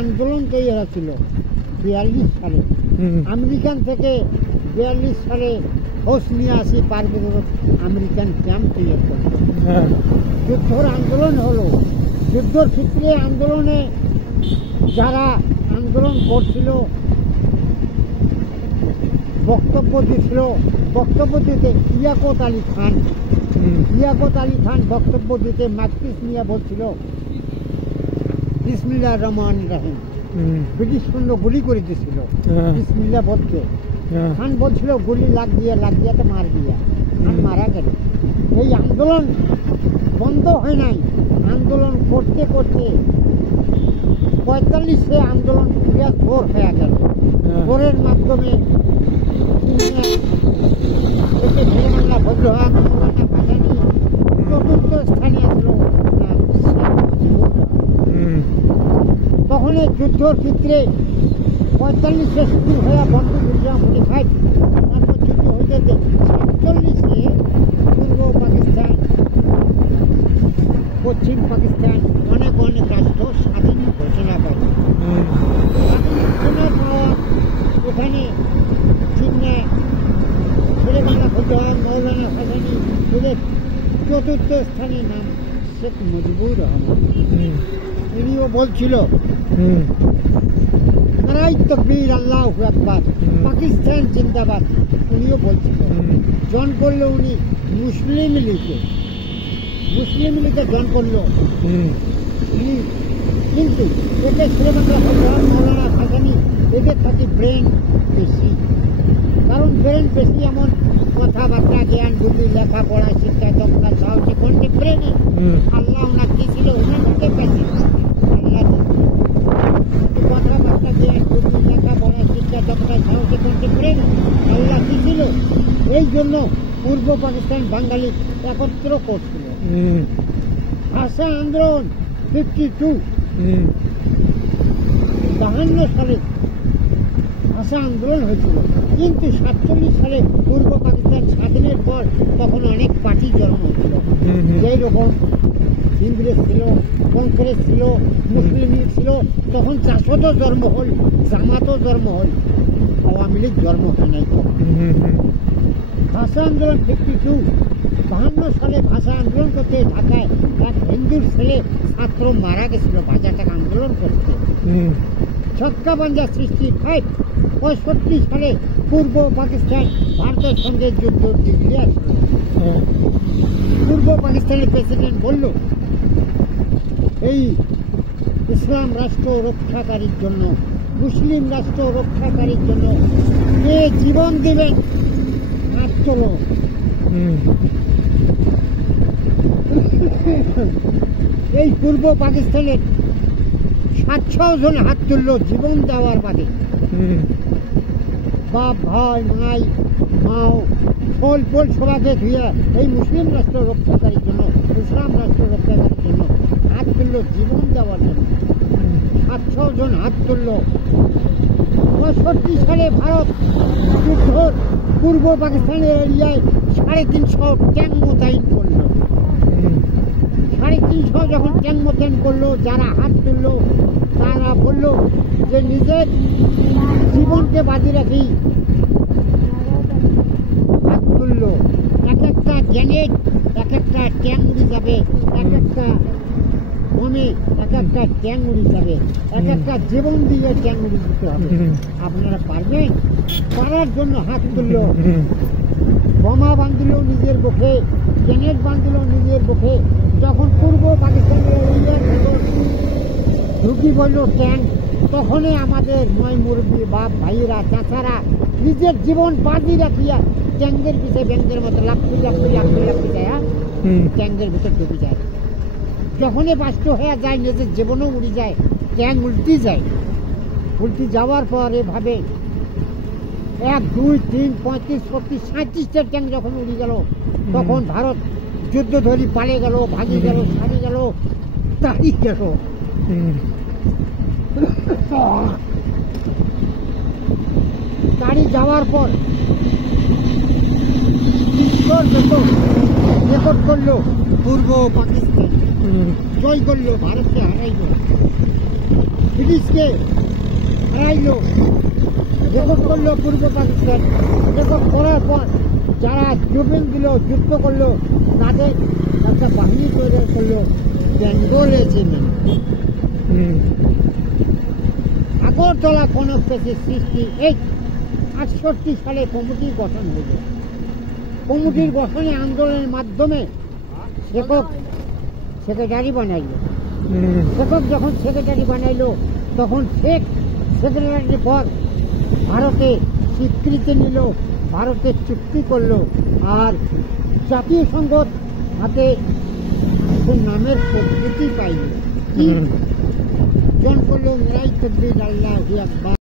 আন্দোলন তৈরি হয়েছিল 42 সালে। আমেরিকান থেকে 42 সালে হোসনি আসি পারভেজ আমেরিকান ক্যাম্প তৈরি করল। যুদ্ধর আন্দোলন হলো। যুদ্ধর ক্ষেত্রে আন্দোলনে যারা আন্দোলন করছিল বক্তব্য দিয়েছিল, বক্তব্য দিতে লিয়াকত আলী খান বক্তব্য দিতে মাকপিস নিয়ে বলছিল বিসমিল্লাহির রহমানির রহিম। ব্রিটিশ সৈন্য গুলি করে দিয়েছিল বিসমিল্লাহ বলতে। খান বলছিল গুলি লাগ দিয়া তো মার দিয়া। খান মারা গেল। এই আন্দোলন বন্ধ হয় নাই। আন্দোলন করতে করতে 45-এ আন্দোলন পুরা জোর হয়ে গেল। জোরের মাধ্যমে চতুর্থ স্থানে আসলো। তখন যুদ্ধর ক্ষেত্রে 45-এ শুরু হয়ে বন্ধ 45, তারপর যুদ্ধ হইতে 47-এ পূর্ব পাকিস্তান, পশ্চিম পাকিস্তান অনেক রাষ্ট্র স্বাধীন ঘোষণা করে। ঘোষণা পাওয়া এখানে চিন্না শেরেবাংলা ফজল মৌলানা হাসানি এদের চতুর্থ স্থানে নাম শেখ মুজিবুর রহমান। ইনিও বলছিল নারাই তাকবীর আল্লাহু আকবার, পাকিস্তান জিন্দাবাদ। উনিও বলছিল। জয়েন করলো উনি মুসলিম লীগে জয়েন করলো। কিন্তু এতে শেরেবাংলা ফজল মৌলানা হাসানি এদের থাকি ব্রেন বেশি। কারণ ব্রেন বেশি এমন কথাবার্তা, জ্ঞান বুদ্ধি, লেখাপড়া, শিক্ষা, দক্ষতা, সাহসী কোনটি ব্রেনে আল্লাহ ওনার কি ছিল ওনার মধ্যে বেশি। আল্লাহ কথাবার্তা, জ্ঞান বুদ্ধি, লেখাপড়া, শিক্ষা, দক্ষতা, সাহসী কোনটি ব্রেনে আল্লাহ কি ছিল। এই জন্য পূর্ব পাকিস্তান বাঙালি একত্র করছিল। ভাষা আন্দোলন 52 সালে ভাষা আন্দোলন হয়েছিল। কিন্তু 47 সালে পূর্ব পাকিস্তান স্বাধীনের পর তখন অনেক পার্টি জন্ম হয়েছিল। যেই রকম ইংরেজ ছিল, কংগ্রেস ছিল, মুসলিম লীগ ছিল। তখন জাসদও জন্ম হল, জামাতও জন্ম হল, আওয়ামী লীগ জন্ম হয় নাই। ভাষা আন্দোলন 52 সালে ভাষা আন্দোলন করতে ঢাকায় এক হিন্দুর ছেলে ছাত্র মারা গেছিল ভাষাটাকে আন্দোলন করতে। ছক্কা পাঞ্জা সৃষ্টি 65 সালে পূর্ব পাকিস্তান ভারতের সঙ্গে যুদ্ধ ডিগ্রি আসলো। পূর্ব পাকিস্তানের প্রেসিডেন্ট বলল এই ইসলাম রাষ্ট্র রক্ষাকারীর জন্য, মুসলিম রাষ্ট্র রক্ষাকারীর জন্য কে জীবন দেবেন হাত তোলো। এই পূর্ব পাকিস্তানের 700 জন হাত তুলল জীবন দেওয়ার বাদে। বাপ ভাই মাই মাও ফল সবাকে ধুয়ে এই মুসলিম রাষ্ট্র রক্ষাকারীর জন্য, ইসলাম রাষ্ট্র রক্ষাকারীর জন্য হাত তুলল জীবন দেওয়ার জন্য। 700 জন হাত তুলল। 65 সালে ভারত যুদ্ধর পূর্ব পাকিস্তানের এরিয়ায় 350 ট্যাঙ্ক মোতায়েন করল। 350 যখন ট্যাঙ্ক মোতায়েন করলো, যারা হাত তুললো তারা বলল যে নিজের জীবনকে বাজি রাখি হাত তুললো। এক একটা গ্রেনেড, এক একটা ট্যাঙ্ক উড়ে যাবে, এক একটা বোমে এক একটা ট্যাঙ্ক উড়ে যাবে, এক একটা জীবন দিয়ে ট্যাঙ্ক উড়ে দিতে হবে। আপনারা পারবেন? পারার জন্য হাত তুললো। বোমা বাঁধল নিজের বুকে, গ্রেনেড বাঁধল নিজের বুকে। যখন পূর্ব পাকিস্তানের এরিয়ার ভেতর ঢুকি পড়ল ট্যাঙ্ক, তখনই আমাদের নয় মুরব্বী বাপ ভাইয়েরা চাচারা নিজের জীবন বাজি রাখিয়া ট্যাঙ্কের পিছিয়ে ব্যাংকের মতো লাফি যায়, ট্যাঙ্কের ভিতর ঢুকে যায়। যখনই বাস্ত হয়ে যায় নিজের জীবনও উড়ে যায়, ট্যাঙ্ক উল্টি যায়। উল্টি যাওয়ার পর এভাবে 1, 2, 3, 35, 40, 37টা ট্যাঙ্ক যখন উড়ে গেল, তখন ভারত যুদ্ধ ধরি পালে গেল, ভাঙি গেল, ছাড়ি গেল, তাড়িয়ে গেল। তাড়ি যাওয়ার পর রেকর্ড করলো পূর্ব পাকিস্তান, জয় করলো, ভারতকে হারাইল। ব্রিটিশকে হারাইলো, রেকর্ড করলো পূর্ব পাকিস্তান। রেকর্ড করার পর যারা যুদ্ধ করলো তাদের একটা বাহিনী তৈরি করলো বেঙ্গল রেজিমেন্ট। আগরতলা কনস্পেসির সৃষ্টি এই 68 সালে কমিটি গঠন হইল। কমিটির গঠনে আন্দোলনের মাধ্যমে শেখক সেক্রেটারি বানাইল। শেখক যখন সেক্রেটারি বানাইলো তখন শেখ সেক্রেটারির পর ভারতে স্বীকৃতি নিল, ভারতে চুক্তি করলো, আর জাতীয় সংসদ হাতে নামের পদ্ধতি পাইল। জন করলো মিরাই তকবীর আল্লাহু আকবার।